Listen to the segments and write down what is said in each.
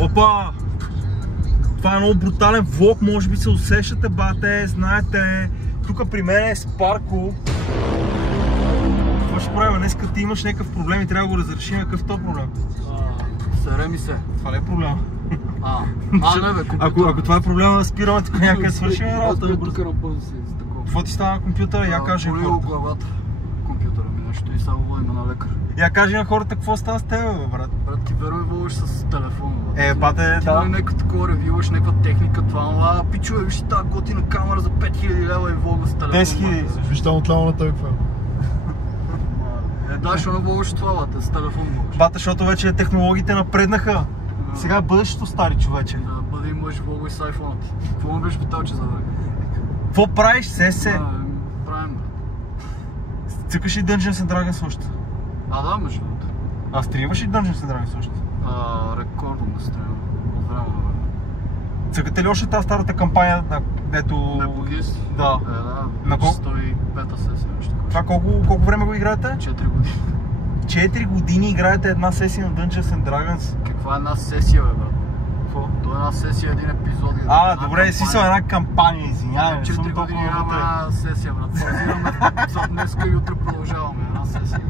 Опа! Това е много брутален влог, може би се усещате, бате, знаете. Тук при мен е Спарко. Какво ще правим? Днес като ти имаш някакъв проблем и трябва да го разрешим, какъв е този проблем? Сере ми се. Това не е проблема. Не бе, компютър. Ако това е проблема, спираме тук някъде свършим работа. Тук напълно си с такова. Какво ти става на компютъра? Я кажи на хората. Главата. Компютъра ми нещо и само водим на лекар. Я кажи на хората какво става с теб, бе, брат. Брат, ти верно водиш с телефон, бе. Бате, да. Ти някакво такова ревюваш, някаква техника, това, пичове, виж тази готина камера за 5000 лева и влога с телефон. 10 000. Виж там отляво на той какво. Да, ще навогаш това, бате, с телефон влогаш. Бате, защото вече технологиите напреднаха. Сега бъдещето, стари човече. Да, бъде имаш влога и с iPhone-а ти. Какво му беше питал, че за време? Какво правиш, се? Правим, бе. Цъкаш ли Dungeons and Dragons още? Да, между другото. А стримаш ли Dungeons and Dragons още? Рекордно да стримам. От време на време. Цъкате ли още тази старата кампания, дето... Непогис? Да. Да. 105-та сесия, нещо такова. Това колко време го играете? 4 години. 4 години играете една сесия на Dungeons and Dragons? Каква е една сесия, бе, брат? Какво? То е една сесия, един епизод. Добре, си са една кампания, извинявай. 4 години имаме една сесия, брат. Паузираме епизод днеска и утре продължаваме една сесия.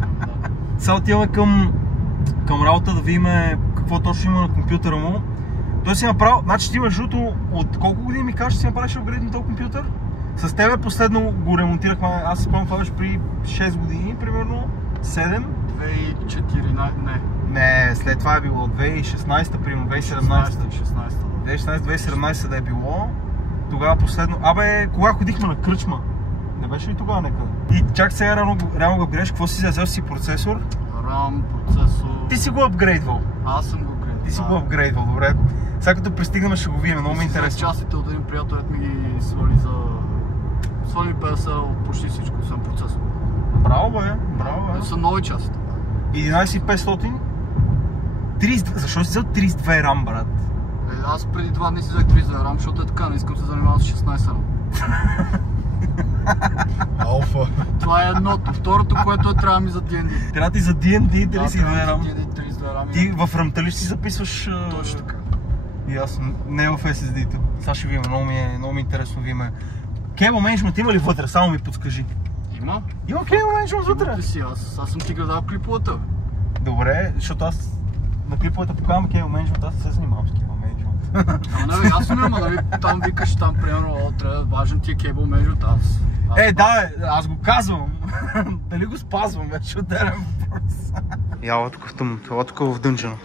Сега отиваме към работа да видим какво точно има на компютъра му. Той си направил, значи ти между другото, от колко години ми кажеш, че си направиш апгрейд на този компютър? С тебе последно го ремонтирахме, аз си спомням, това беше при 6 години, примерно, 7? 2014, не. Не, след това е било 2016, примерно 2017. 2017 да е било. Тогава последно, кога ходихме на кръчма? Не беше ли тогава някъде? И чак сега реално го апгрейдваш, какво си взел си процесор? RAM, процесор... Ти си го апгрейдвал? Аз съм го апгрейдвал. Ти си го апгрейдвал, добре. Сега като пристигнем ще го видим, много ми е интересно. Частите от един приятел ми ги свали за... Свали 50 от почти всичко, съм процесор. Браво бе, браво бе. Са нови частите. 11500? 32, защо си взел 32 RAM, брат? Аз преди 2 дни си взех 32 RAM, защото е така, не искам да се занимавам с 16 RAM. Алфа. Това е едното. Второто, което трябва ми за D&D. Трябва ти за D&D 32 RAM. Да, D&D 32 RAM. Ти в RAM-та ли ще си записваш? Точно така. Ясно, не в SSD-то. Сега ще видим, много ми е интересно видим. Cable Management има ли вътре? Само ми подскажи. Има. Има Cable Management вътре? Аз съм ти гледал клиповата. Добре, защото аз на клиповата покавам Cable Management, аз се занимавам с Cable Management. Ама не, ясно няма, нали, там викаш, там примерно, трябва важен ти е Cable Management, аз го казвам. Дали го спазвам, вече отделям въпрос. Яла тук в тъмното, ела тук в дънжена.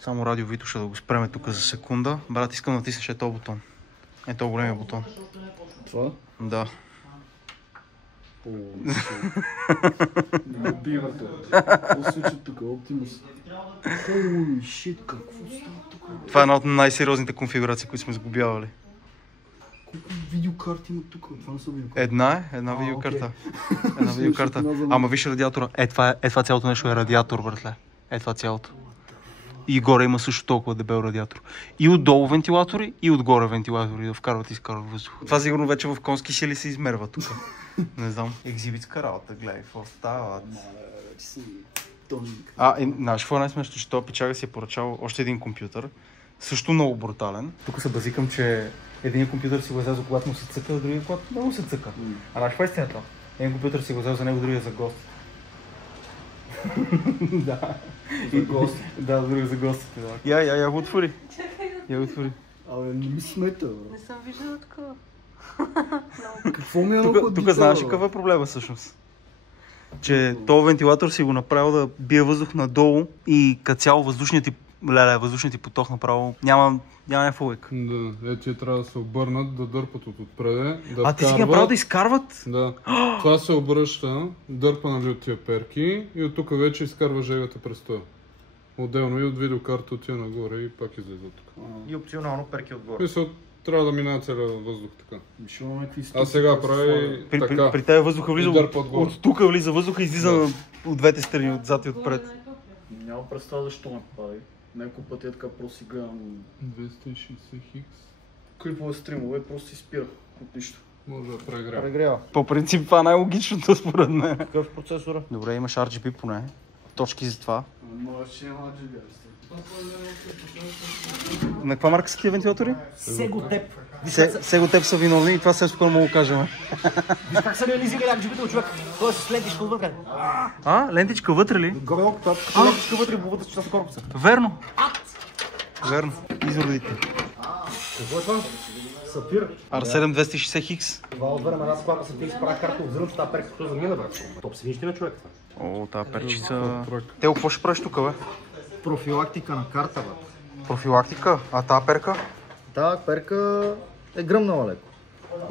Само радио Вито ще да го спреме тук за секунда. Брат, искам да натиснеш този бутон. Този големия бутон. Това? Да. Не бива това. Какво се случва тук? Оптимус. Holy shit, какво става тук? Това е една от най-сериозните конфигурации, които сме сгубявали. Колко видеокарти има тук? Това не са видеокарти. Една видеокарта. Една видеокарта. Ама виж радиатора. Това цялото нещо е радиатор, братле. Това цялото. И горе има също толкова дебел радиатор. И отдолу вентилатори, и отгоре вентилатори да вкарват и изкарват въздух. Това сигурно вече в конски сили се измерва тук. Не знам. Екзибитска работа, гледай, какво става. Знаеш какво е най-смешно, че този пичага си е поръчал още един компютър. Също много брутален. Тук се базикам, че един компютър си го взел, когато му се цъка, а другия когато не му се цъка. А знаеш какво е истината? Един компютър си го взел за него, другия за гост. Да. За гост? Да, другия за гостите, да. Я го отвори. Я го отвори. Не ми смета, бе. Не съм виждала такова. Какво ми е много тук знаеш какъв е проблема всъщност? Че този вентилатор си го направил да бие въздух надолу и като цяло въздушният ти поток направо няма някаква лойка. Да, ти трябва да се обърнат, да дърпат от отпреде, да ти си ги направил да изкарват? Да. Това се обръща, дърпа нали от тия перки и от тук вече изкарва жегата през това. Отделно и от видеокарта отива нагоре и пак излезе тук. И опционално перки отгоре. Мисля, трябва да минава целият въздух така. А сега прави така. При тези въздуха влиза от тук влиза въздуха и излиза от двете страни, отзад и отпред. Няма представа защо ме прави. Няколко пъти така просто си гледам 260 хикс. клипове стримове, просто си спира от нищо. Може да прегрява. По принцип това е най-логичното според мен. Какъв процесора? Добре, имаш RGB поне. точки за това. Можеше ладжи На каква марка са тия вентилатори? Сеготеп. Сеготеп са виновни и това също спокойно мога да кажем. Виж как се реализира як джипител човек. Той е с лентичка вътре. Лентичка вътре ли? Горе-долу като лентичка вътре по вътре част на корпуса. Верно. Верно. Изродите. Какво е това? Сапфир. R7 260X. Това отварям една склада, са ти изправя карта от взръм, че тази перка като замина, брат. Топ свинищина човек. О, тази перчица. Те какво ще правиш тук, бе? Профилактика на карта, брат. Профилактика? А тази перка? Тази перка е гръмнала леко.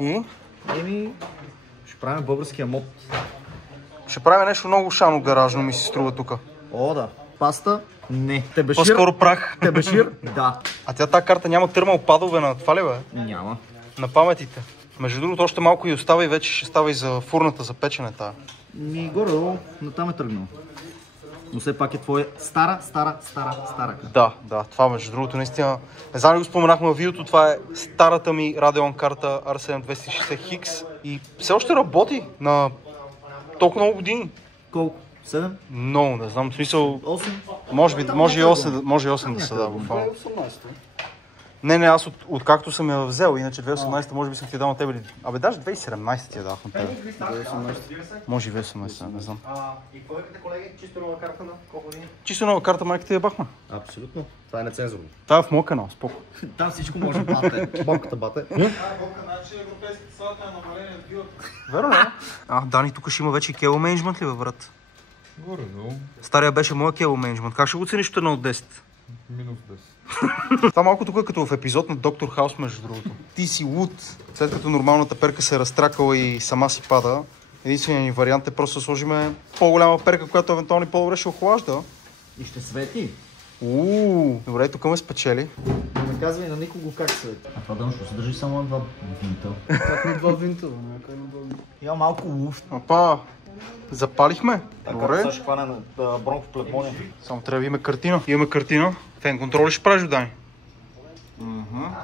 И? Ще правим българския мод. Ще правим нещо много шано гаражно, ми се струва тук. О, да. Паста? Не. Тебешир? По-скоро прах. Тебешир? Да. А тази карта няма търмал падове на това ли, бе? Няма. На паметите. Между другото, още малко и остава и вече ще става и за фурната за печене тая. Горе-долу, натам е тръгнал. Но все пак е твоя стара. Да, това между другото наистина. Не знам ли го споменахме в видеото, това е старата ми Radeon карта R7 260X и все още работи на толкова много години. Колко? 7? Много, не знам, в смисъл... 8? Може и 8 да са, да, буквално. 18-то. Не, аз откакто съм я взел, иначе 2018 може би съм ти я дал на тебе. Абе, даже 2017 ти я дах на тебе. 2018. Може и 2018, не знам. И какво викате, колеги? Чисто нова карта на колко години? Чисто нова карта майката я бахме. Абсолютно. Това е нецензурно. Това е в моя канал, споко. Там всичко може бате. Бобката бате. Значи европейската салата е намаление от гилът. Верно, не? Дани, тук ще има вече и кебъл менеджмент ли, бе, брат? Горе-долу. Стария беше моя кебъл менеджмент. Как ще го цениш от 1 от 10? Минус 10. Това малко тук е като в епизод на Доктор Хаус, между другото. Ти си луд. След като нормалната перка се е разтракала и сама си пада, единственият ни вариант е просто да сложим по-голяма перка, която евентуално по-добре ще охлажда. И ще свети. Добре, тук ме спечели. Не казвай на никого как свети. А това дъно ще се държи само на 2 винта. Как на 2 винта, някак на 2 винта. Има малко луфт. Апа, запалихме. Добре. Сега ще хване на бронхоплевмония. Само трябва да имаме картина. Имаме картина. Фен контрол ли ще правиш, Дани?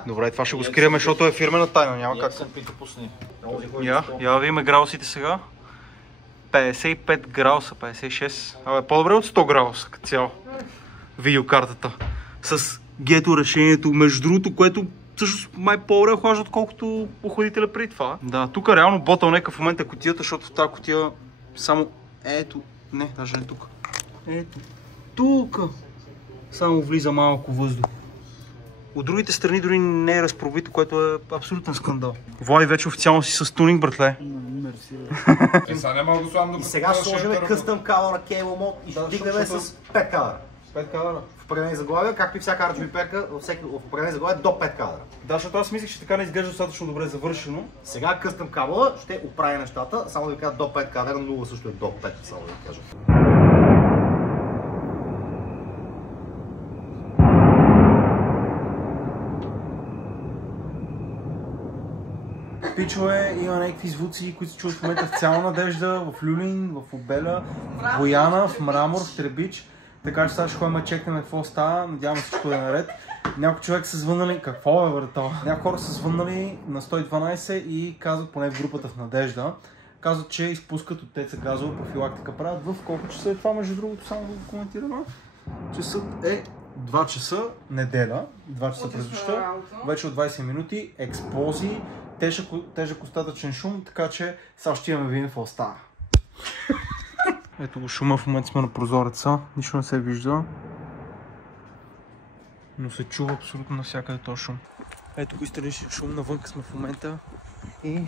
Добре, това ще го скрием, защото е фирмена тайна, няма как. Съм пика пусни. Я видим градусите сега. 55 градуса, 56. Абе, по-добре от 100 градуса като цяло. Видеокартата. С гето решението, между другото, което всъщност май по-добре охлажда, отколкото охладителя преди това. Да, тук реално ботълнека в момента е кутията, защото в тази кутия само ето, не, даже не тук. Ето, тук само влиза малко въздух. От другите страни дори не е разпробито, което е абсолютен скандал. Влади вече официално си с тунинг, братле. Мерси. Сега няма го слагам да И сега ще сложим къстъм кадър кейбъл мод и ще дигнем с 5 кадъра. 5 кадъра. В определени заглавия, както и всяка RGB перка, в определени заглавия до 5 кадъра. Да, защото аз мислех, че така не изглежда достатъчно добре завършено. Сега къстъм кабела ще оправи нещата, само да ви кажа до 5 кадъра, 0 също е до 5, само да ви кажа. Пичове, има някакви звуци, които се чуват в момента в цяла Надежда, в Люлин, в Обеля, в Бояна, в Мрамор, в Требич. Така че сега ще ходим да чекнем какво става, надяваме всичко да е наред. Някой човек са звъннали, какво е врата? Някои хора са звъннали на 112 и казват, поне в групата в Надежда, казват, че изпускат от ТЕЦ газова профилактика. Правят в колко часа е това, между другото, само да го коментираме. Часът е 2 часа, неделя, 2 часа през нощта, вече от 20 минути, експлозии, тежък остатъчен шум, така че сега ще имаме видим какво става. Ето го шума, в момента сме на прозореца, нищо не се вижда, но се чува абсолютно навсякъде този шум. Ето го изтърничен шум, навънка сме в момента и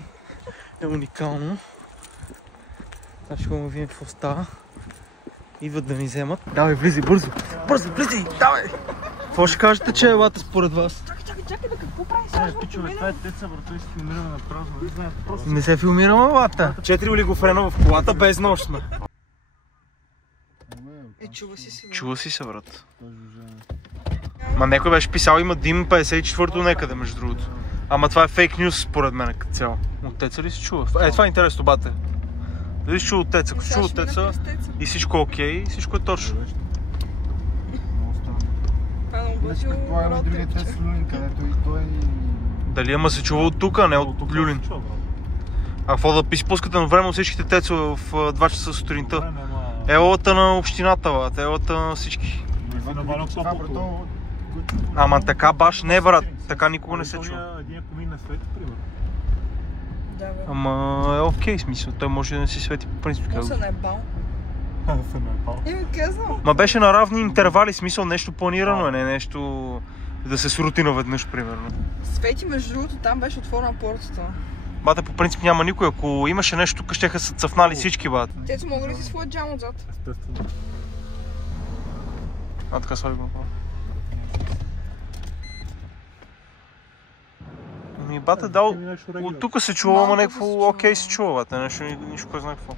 е уникално. Сега ще го видим какво става. Идват да ни вземат. Давай, влизай, бързо! Бързо, влизай! Давай! Какво ще кажете, че е лата според вас? Чакай, бе, какво правиш? Пичове, това е теца, брато, и се филмираме на празно. Не знаят, просто... Не се филмираме, лата. 4 олигофрена в колата, без нощ сме. Чува си се, брат. Ма някой беше писал, има дим 54-то някъде, между другото. Ама това е фейк нюс, според мен, като цяло. От теца ли се чува? Това е интересно, бате. Дали се чува от теца? Ако се чува от теца и всичко е окей, всичко е точно. Предполагаме другия тест Люлин, където и той... Дали ама се чува от тук, а не от Люлин? А какво да изпускате на време от всичките тецове в 2 часа сутринта? Елата на общината, брат, елата на всички. Ама така баш не, брат, така никога не се чува. Един комин на свет, примерно. Да, бе. Ама е окей, смисъл, той може да не си свети по принцип. Но се наебал. Се наебал. И ми казвам. Ма беше на равни интервали, смисъл нещо планирано, не нещо да се срути наведнъж, примерно. Свети, между другото, там беше отворена портата. Бата, по принцип няма никой, ако имаше нещо, тук щеха се цъфнали всички, бат. Тето мога ли си своят джам отзад? Естествено. А, така слаги го. Ми, бата, дал, от тук се чува, ама някакво окей се чува, бата, нещо, нищо кой знае какво.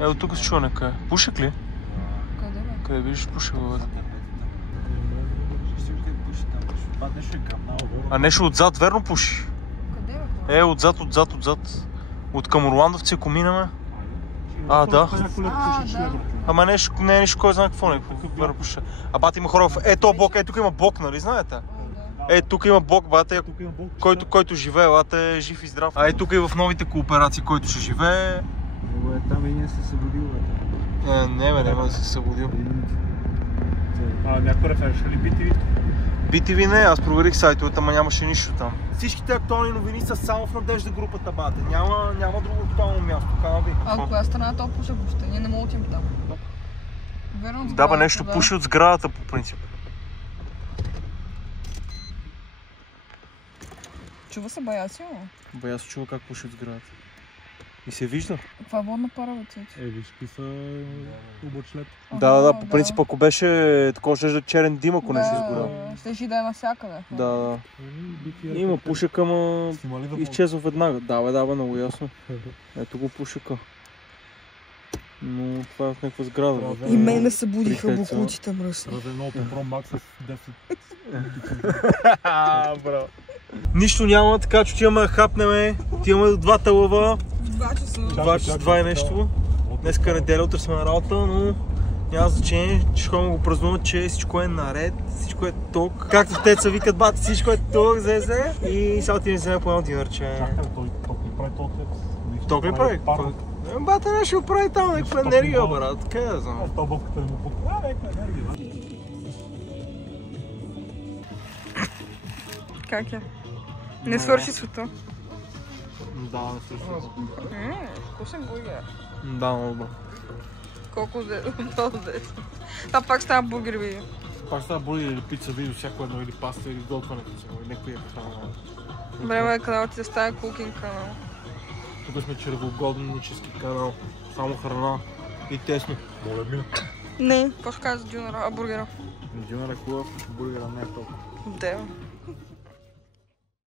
От тук се чува някъде. Пушек ли? Къде бе? Къде видиш пушек, бата? А нещо отзад, верно пуши? Къде бе? Отзад. От към Орландовци, ако минаме. А, да. Да. Ама не е нищо, кой знае какво, верно пуши. А бата има хора в... Ето блок, тук има блок, нали знаете? Тук има блок, бата, който живее, бата е жив и здрав. Тук и в новите кооперации, който ще живее. Там един се събудил, бе. Не бе, няма да се събудил. Някой рефереше ли BTV? BTV не, аз проверих сайтовете, ама нямаше нищо там. Всичките актуални новини са само в Надежда групата, бате. Няма друго актуално място, канал ви. А от коя страна то пуша въобще? Ние не можем отидем там. Верно, Да бе, нещо пуши от сградата по принцип. Чува се баясио? Бе, аз чува как пуши от сградата. И се вижда. Това е водна пара, бе, цеци. Виж какви са облачлет. Да, по принцип, ако беше такова, ще да черен дим, ако не се изгоря. Щеше да е навсякъде. Да. Има пушек, ама изчезва веднага. Да бе, много ясно. Ето го пушека. Но това е в някаква сграда. И мен ме събудиха буклуците мръсни. Разедното Pro Max с 10. Браво. Нищо няма, така че отиваме да хапнеме. Отиваме до 2 лъва. 2 часа. 2 часа, 2 е нещо. Днеска е неделя, утре сме на работа, но няма значение, че ще го празнуват, че всичко е наред, всичко е ток. Както в Теца викат, бат, всичко е ток, зезе. И сега отиваме вземе по едно динърче. Чакай, той ток ли прави толкова? Ток ли прави? Бата не ще го прави там някаква енергия, брат, къде да знам. Това бъвката не му пуква, някаква енергия. Как е? Не свърши света. Да, не свърши. Вкусен бургер. Да, много добър. Колко де? Много де. Та пак става бургер видео. Пак става бургер или пица видео, всяко едно, или паста, или готването си, или някой е храна. Време е канал ти да стане кукинг канал. Тук сме червоугоднически канал, само храна и тесно. Моля ми. Не, какво ще кажа за дюнера, бургера? Дюнер е хубав, бургера не е толкова. Да.